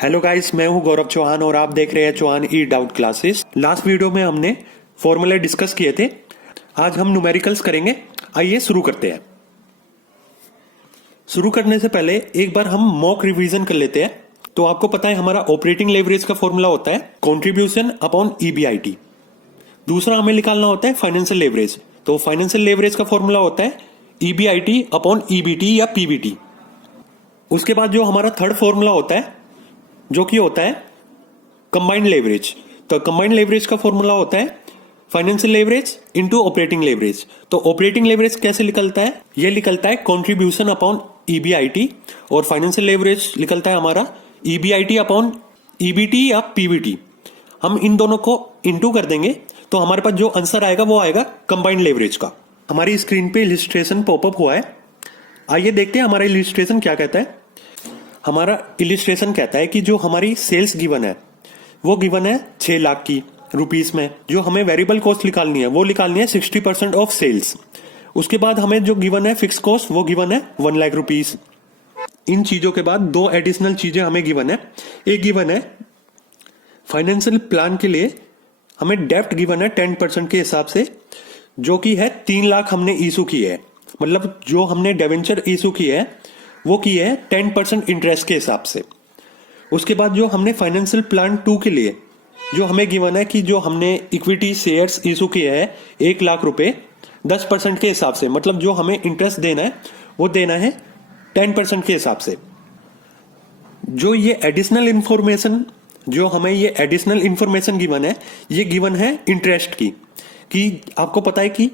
Hello guys, मैं हूं गौरव चौहान और आप देख रहे हैं चौहान ई डाउट क्लासेस। लास्ट वीडियो में हमने फॉर्मूले डिस्कस किए थे। आज हम न्यूमेरिकल्स करेंगे। आइए शुरू करते हैं। शुरू करने से पहले एक बार हम मॉक रिवीजन कर लेते हैं। तो आपको पता है हमारा ऑपरेटिंग लेवरेज का फॉर्मूला होता है कॉन्ट्रीब्यूशन अपॉन ईबीआईटी। दूसरा हमें निकालना होता है फाइनेंशियल लेवरेज। तो फाइनेंशियल लेवरेज का फॉर्मूला होता है ईबीआईटी अपॉन ईबीटी या पीबीटी। उसके बाद जो हमारा थर्ड फॉर्मूला होता है जो कि होता है कंबाइंड लेवरेज। तो कंबाइंड लेवरेज का फॉर्मूला होता है financial leverage into operating leverage. तो ऑपरेटिंग लेवरेज कैसे निकलता है? ये निकलता है कंट्रीब्यूशन अपॉन ईबीआईटी और फाइनेंशियल लेवरेज निकलता है हमारा ईबीआईटी अपॉन ईबीटी या पीबीटी। हम इन दोनों को इनटू कर देंगे तो हमारे पास जो आंसर आएगा वो आएगा कंबाइंड लेवरेज का। हमारी स्क्रीन पे इलिस्ट्रेशन पॉपअप हुआ है। आइए देखते हैं हमारा इलिस्ट्रेशन क्या कहता है। हमारा इलिस्ट्रेशन कहता है कि जो हमारी सेल्स गिवन है वो गिवन है 6 लाख की रुपीस में। जो हमें वेरिएबल कॉस्ट निकालनी है वो निकालनी है 60% ऑफ सेल्स। उसके बाद हमें जो गिवन है फिक्स कॉस्ट वो गिवन है 1 लाख रुपीस। इन चीजों के बाद दो एडिशनल चीजें हमें गिवन है। एक गिवन है फाइनेंशियल प्लान के लिए हमें डेप्ट गिवन है 10% के हिसाब से, जो कि है 3 लाख हमने इशू की है। मतलब जो हमने डिवेंचर इशू की है वो की है 10% इंटरेस्ट के हिसाब से। उसके बाद जो हमने फाइनेंशियल प्लान 2 के लिए जो हमें गिवन है कि जो हमने इक्विटी शेयर्स इशू किए हैं 1 लाख रुपए 10% के हिसाब से, मतलब जो हमें इंटरेस्ट देना है वो देना है 10% के हिसाब से। जो ये एडिशनल इंफॉर्मेशन जो हमें ये एडिशनल इंफॉर्मेशन गिवन है ये गिवन है इंटरेस्ट की। कि आपको पता है कि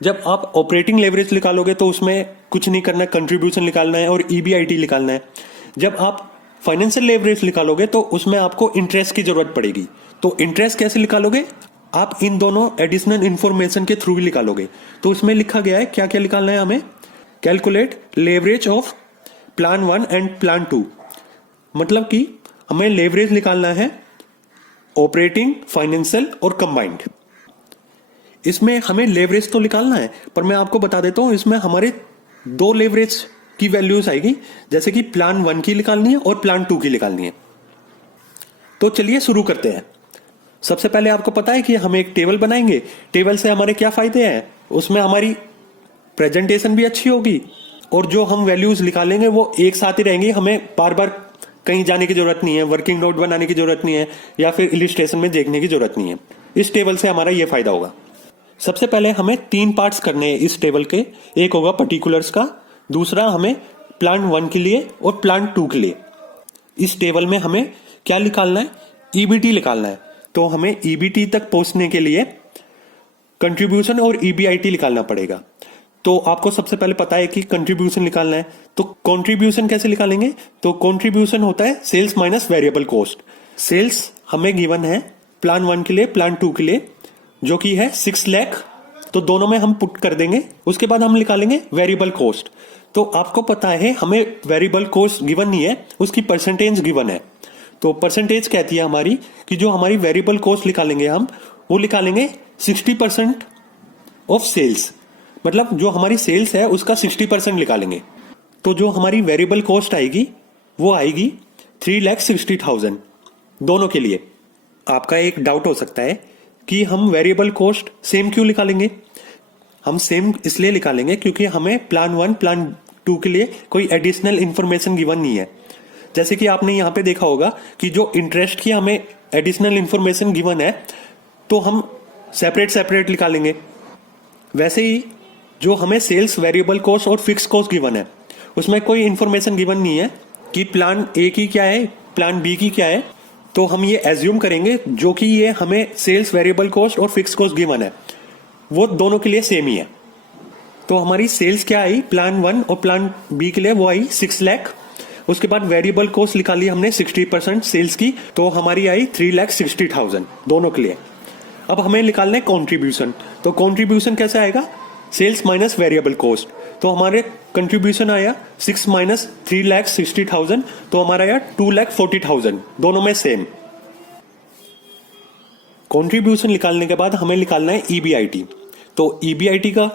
जब आप ऑपरेटिंग लेवरेज निकालोगे तो उसमें कुछ नहीं करना है, कंट्रीब्यूशन निकालना है और ईबीआईटी निकालना है। जब आप फाइनेंशियल लेवरेज निकालोगे तो उसमें आपको इंटरेस्ट की जरूरत पड़ेगी। तो इंटरेस्ट कैसे निकालोगे? आप इन दोनों एडिशनल इंफॉर्मेशन के थ्रू भी निकालोगे। तो उसमें लिखा गया है क्या क्या निकालना है हमें। Calculate leverage of plan 1 and plan 2। मतलब कि हमें लेवरेज निकालना है ऑपरेटिंग, फाइनेंशियल और कंबाइंड। इसमें हमें लेवरेज तो निकालना है, पर मैं आपको बता देता हूं इसमें हमारे 2 लेवरेज की वैल्यूज आएगी, जैसे कि प्लान 1 की निकालनी है और प्लान 2 की निकालनी है। तो चलिए शुरू करते हैं। सबसे पहले आपको पता है कि हम एक टेबल बनाएंगे। टेबल से हमारे क्या फायदे हैं? उसमें हमारी प्रेजेंटेशन भी अच्छी होगी और जो हम वैल्यूज निकालेंगे वो एक साथ ही रहेंगी। हमें बार बार कहीं जाने की जरूरत नहीं है, वर्किंग नोट बनाने की जरूरत नहीं है या फिर इलिस्ट्रेशन में देखने की जरूरत नहीं है। इस टेबल से हमारा यह फायदा होगा। सबसे पहले हमें 3 पार्ट्स करने हैं इस टेबल के। एक होगा पर्टिकुलर्स का, दूसरा हमें प्लान 1 के लिए और प्लान 2 के लिए। इस टेबल में हमें क्या निकालना है? ईबीटी निकालना है। तो हमें ईबीटी तक पहुंचने के लिए कंट्रीब्यूशन और ईबीआईटी निकालना पड़ेगा। तो आपको सबसे पहले पता है कि कंट्रीब्यूशन निकालना है। तो कंट्रीब्यूशन कैसे निकालेंगे? तो कंट्रीब्यूशन होता है sales minus variable cost. Sales हमें गिवन है प्लान 1 के लिए, प्लान 2 के लिए, जो कि है 6 लाख। तो दोनों में हम पुट कर देंगे। उसके बाद हम निकालेंगे वेरिएबल कॉस्ट। तो आपको पता है हमें वेरिएबल कॉस्ट गिवन नहीं है, उसकी परसेंटेज गिवन है। तो परसेंटेज कहती है हमारी कि जो हमारी वेरिएबल कॉस्ट निकालेंगे हम वो निकालेंगे 60% ऑफ सेल्स। मतलब जो हमारी सेल्स है उसका 60% निकालेंगे। तो जो हमारी वेरिएबल कॉस्ट आएगी वो आएगी 3,60,000 दोनों के लिए। आपका एक डाउट हो सकता है कि हम वेरिएबल कॉस्ट सेम क्यों निकालेंगे? हम सेम इसलिए निकालेंगे क्योंकि हमें प्लान 1 प्लान 2 के लिए कोई एडिशनल इंफॉर्मेशन गिवन नहीं है। जैसे कि आपने यहां पे देखा होगा कि जो इंटरेस्ट की हमें एडिशनल इंफॉर्मेशन गिवन है तो हम सेपरेट निकालेंगे। वैसे ही जो हमें सेल्स, वेरिएबल कॉस्ट और फिक्स कॉस्ट गिवन है उसमें कोई इंफॉर्मेशन गिवन नहीं है कि प्लान ए की क्या है, प्लान बी की क्या है। तो हम ये एज्यूम करेंगे जो कि ये हमें सेल्स, वेरिएबल कॉस्ट और फिक्स कॉस्ट गिवन है वो दोनों के लिए सेम ही है। तो हमारी सेल्स क्या आई प्लान 1 और प्लान बी के लिए, वो आई 6 लाख। उसके बाद वेरिएबल कॉस्ट निकाली हमने 60% सेल्स की, तो हमारी आई 3,60,000 दोनों के लिए। अब हमें निकालना है कॉन्ट्रीब्यूशन। तो कॉन्ट्रीब्यूशन कैसे आएगा? Sales minus variable cost. तो हमारे कंट्रीब्यूशन आया 6 माइनस 3,60,000, तो हमारा आया 2,40,000 दोनों में सेम। कंट्रीब्यूशन निकालने के बाद हमें निकालना है ईबीआईटी। तो ईबीआईटी का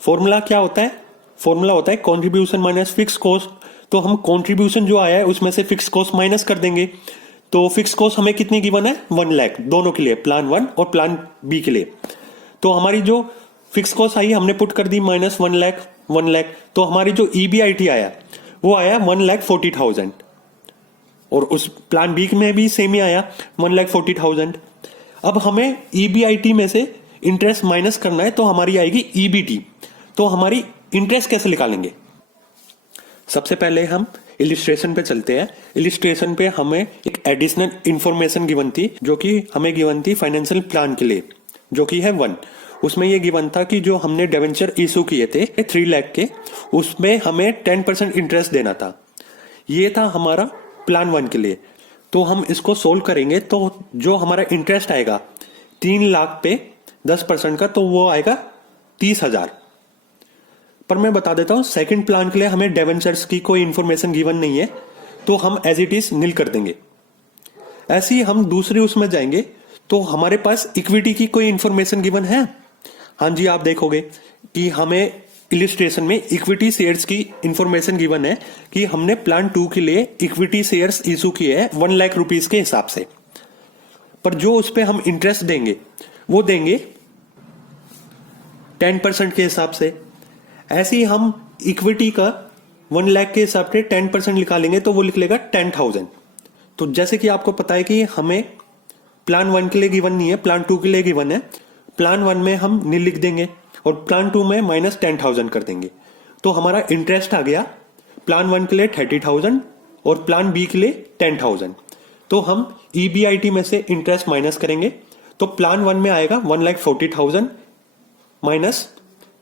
फॉर्मूला क्या होता है? फॉर्मूला होता है कंट्रीब्यूशन माइनस फिक्स कॉस्ट तो हम कंट्रीब्यूशन जो आया है उसमें से फिक्स कॉस्ट माइनस कर देंगे। तो फिक्स कॉस्ट हमें कितनी गिवन है, 1 लाख दोनों के लिए, प्लान 1 और प्लान बी के लिए। तो हमारी जो फिक्स कॉस्ट आई हमने पुट कर दी माइनस 1 लाख 1 लाख। तो हमारी जो ईबीआईटी आया वो आया 1,40,000 और उस प्लान बी में भी सेम ही आया 1,40,000। अब हमें ईबीआईटी में से इंटरेस्ट माइनस करना है तो हमारी आएगी ईबीटी। तो हमारी इंटरेस्ट कैसे निकालेंगे, सबसे पहले हम इलिस्ट्रेशन पे चलते हैं। इलिस्ट्रेशन पे हमें एक एडिशनल इंफॉर्मेशन गिवन थी जो कि हमें गिवन थी फाइनेंशियल प्लान के लिए, जो कि है 1। उसमें ये गिवन था कि जो हमने डिवेंचर इशू किए थे 3 लाख के, उसमें हमें 10% इंटरेस्ट देना था। ये था हमारा प्लान 1 के लिए। तो हम इसको सोल्व करेंगे तो जो हमारा इंटरेस्ट आएगा 3 लाख पे 10% का, तो वो आएगा 30,000। पर मैं बता देता हूं सेकंड प्लान के लिए हमें डिवेंचर्स की कोई इंफॉर्मेशन गिवन नहीं है, तो हम एज इट इज नील कर देंगे। ऐसे ही हम दूसरे उसमें जाएंगे तो हमारे पास इक्विटी की कोई इंफॉर्मेशन गिवन है। हाँ जी, आप देखोगे कि हमें इलिस्ट्रेशन में इक्विटी शेयर्स की इंफॉर्मेशन गिवन है कि हमने प्लान 2 के लिए इक्विटी शेयर्स इशू किए हैं 1 लाख रुपीस के हिसाब से। पर जो उस पर हम इंटरेस्ट देंगे वो देंगे 10% के हिसाब से। ऐसे ही हम इक्विटी का 1 लाख के हिसाब से 10% निकालेंगे तो वो लिख लेगा 10,000। तो जैसे कि आपको पता है कि हमें प्लान 1 के लिए गिवन नहीं है, प्लान 2 के लिए गिवन है। प्लान 1 में हम नील लिख देंगे और प्लान 2 में माइनस 10,000 कर देंगे। तो हमारा इंटरेस्ट आ गया प्लान 1 के लिए 30,000 और प्लान बी के लिए 10,000। तो हम ईबीआईटी में से इंटरेस्ट माइनस करेंगे तो प्लान 1 में आएगा 1,40,000 माइनस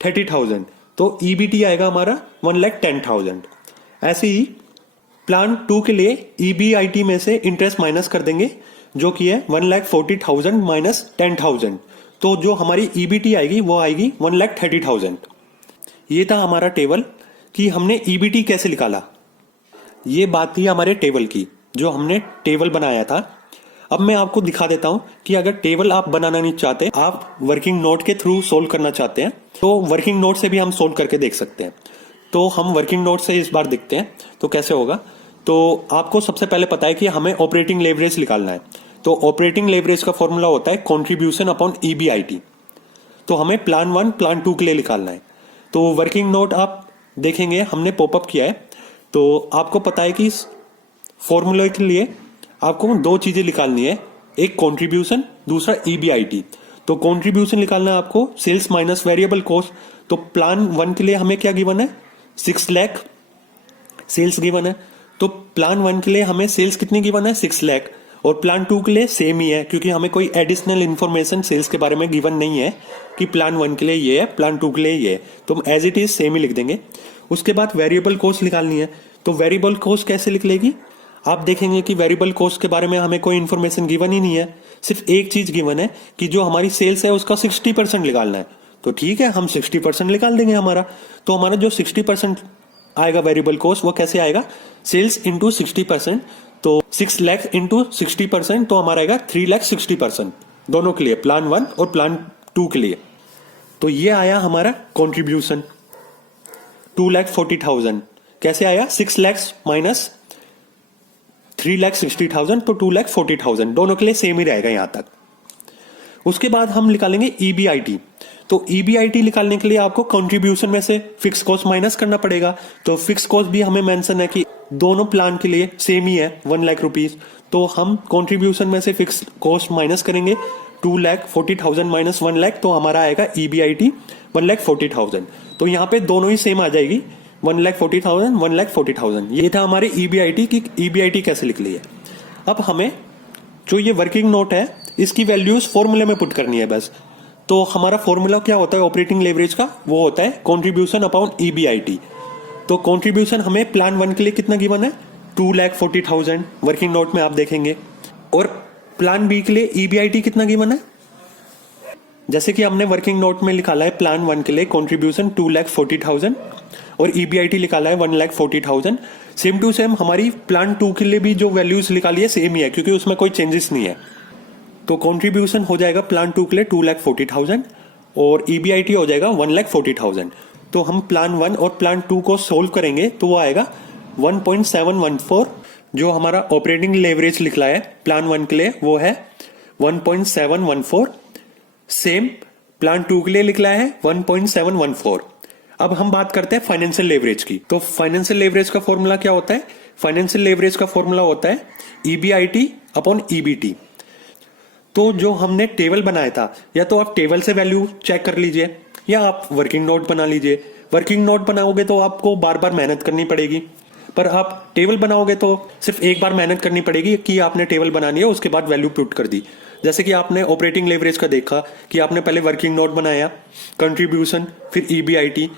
30,000, तो ईबीटी आएगा हमारा 1,10,000। ऐसे ही प्लान 2 के लिए ईबीआईटी में से इंटरेस्ट माइनस कर देंगे जो कि है 1,40,000 माइनस 10,000, तो जो हमारी ईबीटी आएगी वो आएगी 1,30,000। ये था हमारा टेबल कि हमने ईबीटी कैसे निकाला। ये बात थी हमारे टेबल की, जो हमने टेबल बनाया था। अब मैं आपको दिखा देता हूं कि अगर टेबल आप बनाना नहीं चाहते, आप वर्किंग नोट के थ्रू सोल्व करना चाहते हैं, तो वर्किंग नोट से भी हम सोल्व करके देख सकते हैं। तो हम वर्किंग नोट से इस बार देखते हैं तो कैसे होगा। तो आपको सबसे पहले पता है कि हमें ऑपरेटिंग लेवरेज निकालना है। तो ऑपरेटिंग लेवरेज का फॉर्मूला होता है कंट्रीब्यूशन अपॉन ईबीआईटी। तो हमें प्लान 1 प्लान 2 के लिए निकालना है। तो वर्किंग नोट आप देखेंगे हमने पॉपअप किया है। तो आपको पता है कि इस फॉर्मूले के लिए आपको 2 चीजें निकालनी है, एक कंट्रीब्यूशन, दूसरा ईबीआईटी। तो कंट्रीब्यूशन निकालना है आपको सेल्स माइनस वेरिएबल कॉस्ट। तो प्लान 1 के लिए हमें क्या गिवन है, 6 लाख सेल्स गिवन है। तो प्लान 1 के लिए हमें सेल्स कितनी गिवन है, 6 लाख। और प्लान 2 के लिए सेम ही है, क्योंकि हमें कोई एडिशनल इंफॉर्मेशन सेल्स के बारे में गिवन नहीं है कि प्लान 1 के लिए ये है, प्लान 2 के लिए ये है। तो हम एज इट इज सेम ही लिख देंगे। उसके बाद वेरिएबल कॉस्ट निकालनी है। तो वेरिएबल कॉस्ट कैसे लिख लेगी, आप देखेंगे कि वेरिएबल कॉस्ट के बारे में हमें कोई इंफॉर्मेशन गिवन ही नहीं है। सिर्फ एक चीज गिवन है कि जो हमारी सेल्स है उसका 60% निकालना है। तो ठीक है, हम 60% निकाल देंगे हमारा। तो हमारा जो 60% आएगा वेरिएबल कॉस्ट, वो कैसे आएगा, सेल्स इंटू 60%। तो 6 लाख इंटू 60%, तो हमारा आएगा 3,60,000 दोनों के लिए, प्लान 1 और प्लान 2 के लिए। तो ये आया हमारा कॉन्ट्रीब्यूशन 2,40,000। कैसे आया, 6 लाख माइनस 3,60,000, तो 2,40,000 दोनों के लिए सेम ही रहेगा यहां तक। उसके बाद हम निकालेंगे ईबीआईटी। तो ईबीआईटी निकालने के लिए आपको कंट्रीब्यूशन में से फिक्स कॉस्ट माइनस करना पड़ेगा। तो फिक्स कॉस्ट भी हमें मेंशन है कि दोनों प्लान के लिए सेम ही है, 1 लाख रुपीज। तो हम कंट्रीब्यूशन में से फिक्स कॉस्ट माइनस करेंगे 2,40,000 माइनस 1 लाख, तो हमारा आएगा ईबीआईटी 1,40,000। तो यहाँ पे दोनों ही सेम आ जाएगी, 1,40,000 1,40,000। ये था हमारे ईबीआईटी की ईबीआईटी कैसे लिख ली है। अब हमें जो ये वर्किंग नोट है इसकी वैल्यूज फॉर्मूले में पुट करनी है बस। तो हमारा फॉर्मूला क्या होता है ऑपरेटिंग लेवरेज का, वो होता है कंट्रीब्यूशन अपॉन ईबीआईटी। तो कंट्रीब्यूशन हमें प्लान 1 के लिए कितना गिवन है, 2,40,000 वर्किंग नोट में आप देखेंगे। और प्लान बी के लिए ईबीआईटी कितना गिवन है, जैसे कि हमने वर्किंग नोट में निकाला है प्लान 1 के लिए कंट्रीब्यूशन 2,40,000 और ईबीआईटी निकाला है 1,40,000। सेम टू सेम हमारी प्लान 2 के लिए भी जो वैल्यूज निकाली है सेम ही है, क्योंकि उसमें कोई चेंजेस नहीं है। तो कंट्रीब्यूशन हो जाएगा प्लान 2 के लिए 2,40,000 और ईबीआईटी हो जाएगा 1,40,000। तो हम प्लान 1 और प्लान 2 को सोल्व करेंगे तो वो आएगा 1.714। जो हमारा ऑपरेटिंग लेवरेज निकला है प्लान 1 के लिए वो है 1.714। सेम प्लान 2 के लिए निकला है 1.714। अब हम बात करते हैं फाइनेंशियल लेवरेज की। तो फाइनेंशियल लेवरेज का फॉर्मूला क्या होता है? फाइनेंशियल लेवरेज का फॉर्मूला होता है EBIT अपॉन EBT। तो जो हमने टेबल बनाया था, या तो आप टेबल से वैल्यू चेक कर लीजिए या आप वर्किंग नोट बना लीजिए। वर्किंग नोट बनाओगे तो आपको बार बार मेहनत करनी पड़ेगी, पर आप टेबल बनाओगे तो सिर्फ एक बार मेहनत करनी पड़ेगी कि आपने टेबल बनानी है, उसके बाद वैल्यू पुट कर दी। जैसे कि आपने ऑपरेटिंग लेवरेज का देखा कि आपने पहले वर्किंग नोट बनाया, कंट्रीब्यूशन, फिर EBIT,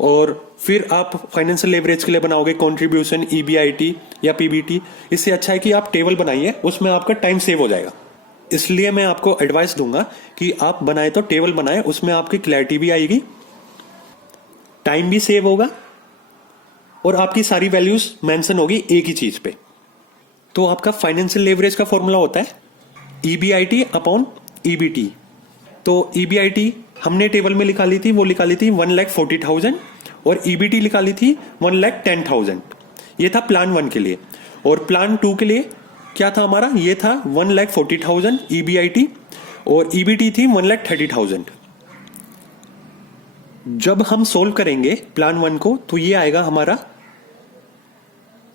और फिर आप फाइनेंशियल लेवरेज के लिए बनाओगे कंट्रीब्यूशन, EBIT या PBT। इससे अच्छा है कि आप टेबल बनाइए, उसमें आपका टाइम सेव हो जाएगा। इसलिए मैं आपको एडवाइस दूंगा कि आप बनाए तो टेबल बनाए, उसमें आपकी क्लैरिटी भी आएगी, टाइम भी सेव होगा और आपकी सारी वैल्यूज मेंशन होगी एक ही चीज पे। तो आपका फाइनेंशियल लेवरेज का फॉर्मूला होता है EBIT अपॉन EBT। तो EBIT हमने टेबल में निकाली थी, वो निकाली थी 1,40,000 और EBT निकाली थी 1,10,000। ये था प्लान 1 के लिए। और प्लान 2 के लिए क्या था हमारा? ये था 1,40,000 EBIT और EBT थी 1,30,000। जब हम सोल्व करेंगे प्लान 1 को तो ये आएगा हमारा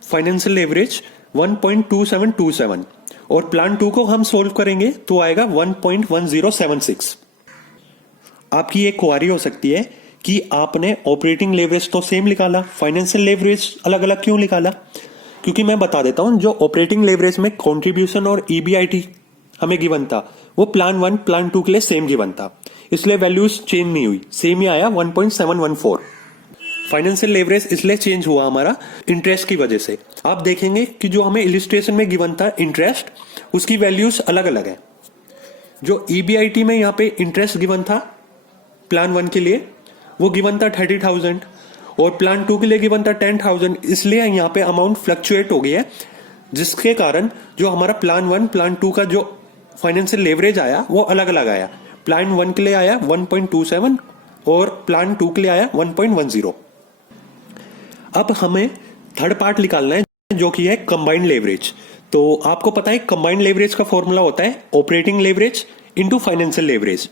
फाइनेंशियल लेवरेज 1.2727 और प्लान 2 को हम सोल्व करेंगे तो आएगा 1.1076। आपकी एक क्वारी हो सकती है कि आपने ऑपरेटिंग लेवरेज तो सेम निकाला, फाइनेंशियल लेवरेज अलग अलग क्यों निकाला? क्योंकि मैं बता देता हूं, जो ऑपरेटिंग लेवरेज में कंट्रीब्यूशन और EBIT हमें गिवन था वो प्लान 1 प्लान 2 के लिए सेम गिवन था, इसलिए वैल्यूज चेंज नहीं हुई, सेम ही आया 1.714। फाइनेंशियल लेवरेज इसलिए चेंज हुआ हमारा इंटरेस्ट की वजह से। आप देखेंगे कि जो हमें इलिस्ट्रेशन में गिवन था इंटरेस्ट, उसकी वैल्यूज अलग अलग है। जो EBIT में यहाँ पे इंटरेस्ट गिवन था प्लान 1 के लिए वो गिवन था 30,000 और प्लान 2 के लिए गिवन था 10,000, इसलिए यहाँ पे अमाउंट फ्लक्चुएट हो गया है, जिसके कारण जो हमारा प्लान 1 प्लान 2 का जो फाइनेंशियल लेवरेज आया वो अलग अलग आया। प्लान 1 के लिए आया 1.27 और प्लान 2 के लिए आया 1.10। अब हमें थर्ड पार्ट निकालना है जो कि है कंबाइंड लेवरेज। तो आपको पता है कंबाइंड लेवरेज का फॉर्मूला होता है operating leverage into financial leverage.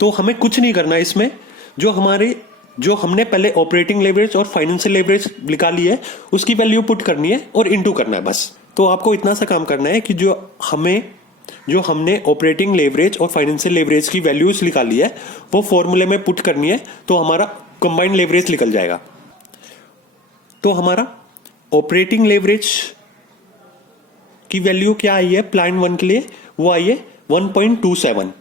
तो हमें कुछ नहीं करना इसमें, जो हमने पहले ऑपरेटिंग लेवरेज और फाइनेंशियल लेवरेज निकाली है उसकी वैल्यू पुट करनी है और इनटू करना है बस। तो आपको इतना सा काम करना है कि जो हमने ऑपरेटिंग लेवरेज और फाइनेंशियल लेवरेज की वैल्यूज निकाली है वो फॉर्मूले में पुट करनी है, तो हमारा कंबाइंड लेवरेज निकल जाएगा। तो हमारा ऑपरेटिंग लेवरेज की वैल्यू क्या आई है प्लान 1 के लिए? वो आई है 1.27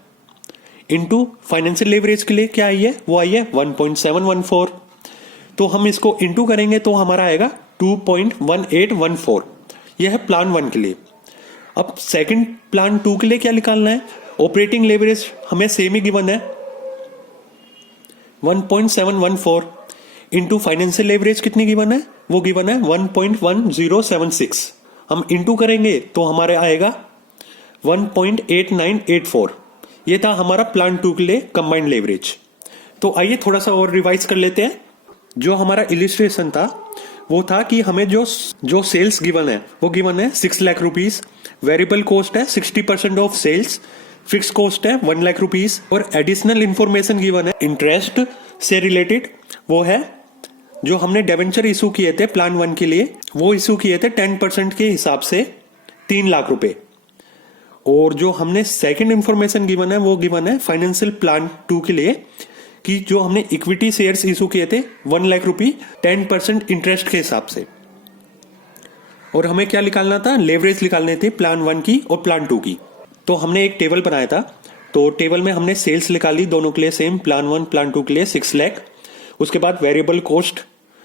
इंटू फाइनेंशियल लेवरेज के लिए क्या आई है? वो आई है 1.714। तो हम इसको इंटू करेंगे तो हमारा आएगा 2.1814। यह है प्लान 1 के लिए। अब सेकंड प्लान 2 के लिए क्या निकालना है? ऑपरेटिंग लेवरेज हमें सेम ही गिवन है 1.714 इंटू फाइनेंशियल लेवरेज कितनी गिवन है? वो गिवन है 1.1076। हम इंटू करेंगे तो हमारे आएगा 1.8984। ये था हमारा प्लान 2 के लिए कंबाइंड लेवरेज। तो आइए थोड़ा सा और रिवाइज कर लेते हैं। जो हमारा इलिस्ट्रेशन था वो था कि हमें जो सेल्स गिवन है वो गिवन है 6 लाख रुपीज, वेरिएबल कॉस्ट है 60% ऑफ सेल्स, फिक्स कॉस्ट है 1 लाख रुपीज और एडिशनल इंफॉर्मेशन गिवन है इंटरेस्ट से रिलेटेड। वो है जो हमने डिबेंचर इशू किए थे प्लान 1 के लिए, वो इशू किए थे 10% के हिसाब से 3 लाख रुपए। और जो हमने सेकंड इंफॉर्मेशन गिवन है वो गिवन है फाइनेंशियल प्लान 2 के लिए कि जो हमने इक्विटी शेयर्स इशू किए थे 1 लाख रुपए 10% इंटरेस्ट के हिसाब से। और हमें क्या निकालना था? लेवरेज निकालने थे प्लान 1 की और प्लान 2 की। तो हमने एक टेबल बनाया था, तो टेबल में हमने सेल्स निकाली दोनों के लिए सेम, प्लान 1 प्लान 2 के लिए 6 लाख। उसके बाद वेरिएबल कॉस्ट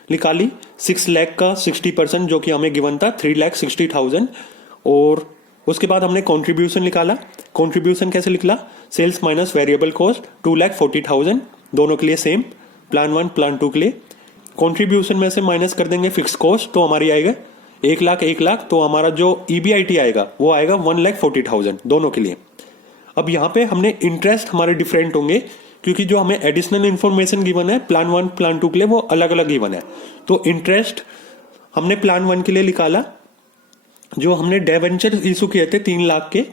निकाली 6 लाख का 60% जो कि हमें गिवन था 3,60,000। और उसके बाद हमने कंट्रीब्यूशन निकाला। कंट्रीब्यूशन कैसे निकला? सेल्स माइनस वेरिएबल कॉस्ट 2,40,000 दोनों के लिए सेम, प्लान 1 प्लान 2 के लिए। कंट्रीब्यूशन में से माइनस कर देंगे फिक्स कॉस्ट तो हमारी आएगा 1,00,000। तो हमारा जो EBIT आएगा वो आएगा 1,40,000 दोनों के लिए। अब यहाँ पे हमने इंटरेस्ट हमारे डिफरेंट होंगे क्योंकि जो हमें एडिशनल इंफॉर्मेशन गिवन है प्लान 1 प्लान 2 के लिए वो अलग अलग गिवन है। तो इंटरेस्ट हमने प्लान 1 के लिए निकाला, जो हमने डिवेंचर इशू किए थे 3 लाख के,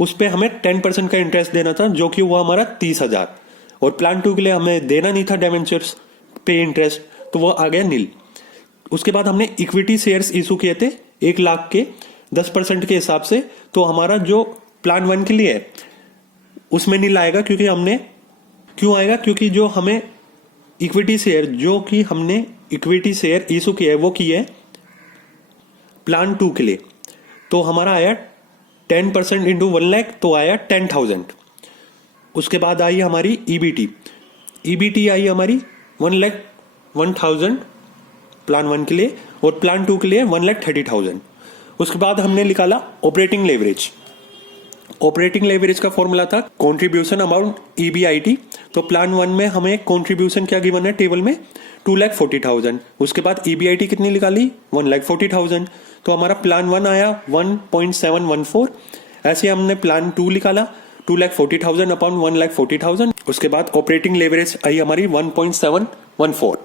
उस पे हमें 10% का इंटरेस्ट देना था, जो कि हुआ हमारा 30,000। और प्लान 2 के लिए हमें देना नहीं था डिवेंचर्स पे इंटरेस्ट, तो वो आ गया नील। उसके बाद हमने इक्विटी शेयर्स इशू किए थे 1 लाख के 10% के हिसाब से, तो हमारा जो प्लान 1 के लिए है उसमें नील आएगा, क्योंकि हमने क्यों आएगा, क्योंकि जो हमें इक्विटी शेयर, जो कि हमने इक्विटी शेयर इशू किया है वो किए है प्लान 2 के लिए, तो हमारा आया 10% इंटू 1 लाख, तो आया 10,000। उसके बाद आई हमारी ईबीटी आई हमारी 1,01,000 प्लान 1 के लिए, और प्लान 2 के लिए 1,30,000। उसके बाद हमने निकाला ऑपरेटिंग लेवरेज। ऑपरेटिंग लेवरेज का फॉर्मूला था कंट्रीब्यूशन अमाउंट ईबीआईटी। तो प्लान 1 में हमें कंट्रीब्यूशन क्या गिवन है टेबल में, 2,40,000। उसके बाद ईबीआईटी कितनी निकाली, 1,40,000। तो हमारा प्लान 1 आया 1.714। ऐसे हमने प्लान 2 निकाला 2,40,000 अपॉन 1,40,000। उसके बाद ऑपरेटिंग लेवरेज आई हमारी 1.714।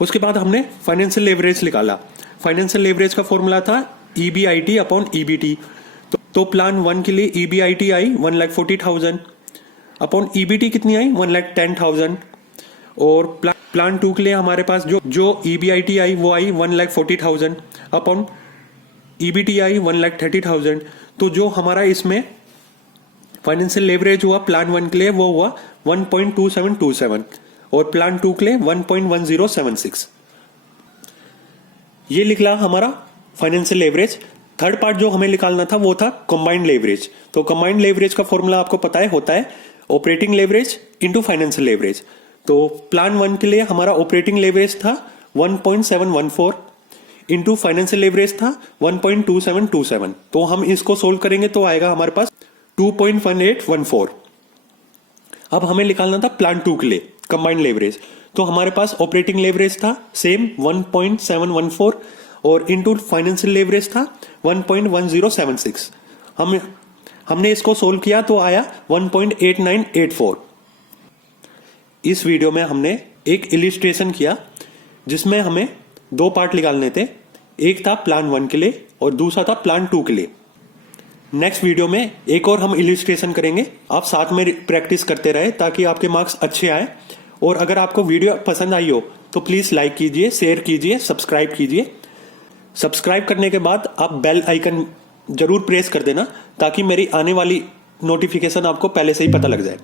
उसके बाद हमने फाइनेंशियल लेवरेज निकाला। फाइनेंशियल लेवरेज का फॉर्मूला था ईबीआईटी अपॉन ईबीटी। तो प्लान 1 के लिए ईबीआईटी आई 1,40,000 अपॉन ईबीटी कितनी आई 1,10,000। और प्लान 2 के लिए हमारे पास जो ईबीआईटी आई वो आई 1,40,000 अपॉन ईबीटी आई 1,30,000। तो जो हमारा इसमें फाइनेंशियल लेवरेज हुआ प्लान 1 के लिए वो हुआ 1.2727 और प्लान 2 के लिए 1.1076। ये निकला हमारा फाइनेंशियल लेवरेज। थर्ड पार्ट जो हमें निकालना था वो था कंबाइंड लेवरेज। तो कंबाइंड लेवरेज का फॉर्मूला आपको पता है, होता है operating leverage into financial leverage. तो प्लान 1 के लिए हमारा ऑपरेटिंग लेवरेज था 1.714 इनटू फाइनेंशियल लेवरेज था 1.2727। तो हम इसको सोल्व करेंगे तो आएगा हमारे पास 2.1814। अब हमें निकालना था प्लान 2 के लिए कंबाइंड लेवरेज। तो हमारे पास ऑपरेटिंग लेवरेज था सेम 1.714 और इनटू फाइनेंशियल लेवरेज था 1.1076। हमने इसको सोल्व किया तो आया 1.8984। इस वीडियो में हमने एक इलिस्ट्रेशन किया जिसमें हमें 2 पार्ट निकालने थे, एक था प्लान 1 के लिए और दूसरा था प्लान 2 के लिए। नेक्स्ट वीडियो में एक और हम इलिस्ट्रेशन करेंगे। आप साथ में प्रैक्टिस करते रहे ताकि आपके मार्क्स अच्छे आए। और अगर आपको वीडियो पसंद आई हो तो प्लीज लाइक कीजिए, शेयर कीजिए, सब्सक्राइब कीजिए। सब्सक्राइब करने के बाद आप बेल आइकन जरूर प्रेस कर देना ताकि मेरी आने वाली नोटिफिकेशन आपको पहले से ही पता लग जाए।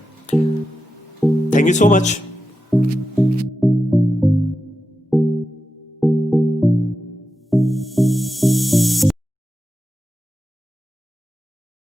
Thank you so much.